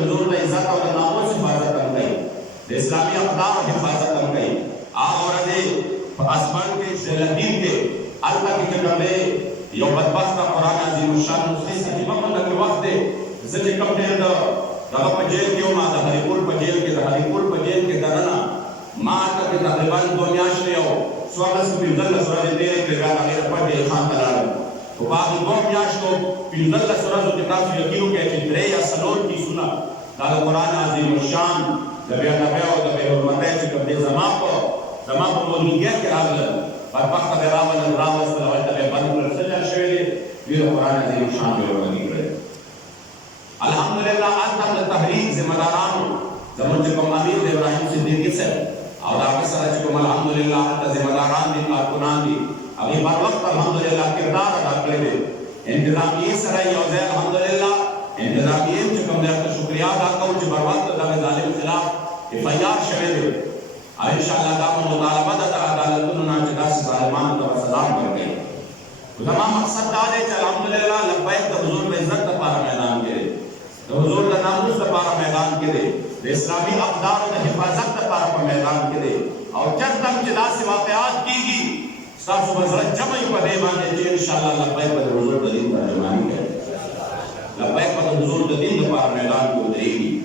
حضور د عزت او د ناموس حفاظت هم کوي د اسلامي اقدار حفاظت هم کوي هغه ورځې په اسمان کې شلدین کې هلته کې چې کوم دی یو بدبخته قرآن عظیم الشان نسخې چې موږ کې وخت دی زه چې کوم ډېر دغه په جیل کې وم د هریپور په جیل کې د هریپور په جیل کې دننه ما ته تقریبا 2 میاشتې او څوارلس پنځلس ورځې تېرې کړې بیا هغې د پټې خان ته لاړم په هغو 2 میاشتو 15 ورځو کې تاسو یقین وکړئ چې 3 یا 4 کیسونه دا د قرآن عظیم الشان د بېادبۍ او د بېحرمتۍ چې کوم دی زما په موجودګۍ کې راغلل بدبخته بیا راوستل او هلته بیا بند کړل څه چل شوی دی دوی د قرآن عظیم الشان بېحرمتي کړی الحمدلله هلته د تحریک ذمه دارانو زموږ چې کوم امیر د ابراهیم صدیقي صاحب او د هغه سره چې کوم الحمدلله هلته ذمه داران دي کارکنان دي هغوی بر وخت الحمدلله کردار ادا کړی دی انتظامیې سره یو ځای الحمدلله انتظامیې چې کوم دی هلته شکریا ادا کوو چې بر وخت د دغه ظالم خلاف FIR شوی دی او انشاءالله دا مو مطالبه ده د عدالتونو نه چې داسې ظالمانو ته به سزا ورکوي زما مقصد دا دی چې الحمدلله لبیک د حضور د عزت دپاره میدان کې دی د حضور د ناموس دپاره میدان کې دی د اسلامي اقدارو د حفاظت دپاره په میدان کې دی او چرته هم چې داسې واقعات کېږي ستاسو به زړه جمع وي په دې باندې چې انشاءالله لبیک به د حضور د دین ترجماني کوي لبیک به د حضور د دین دپاره میدان کې ودرېږي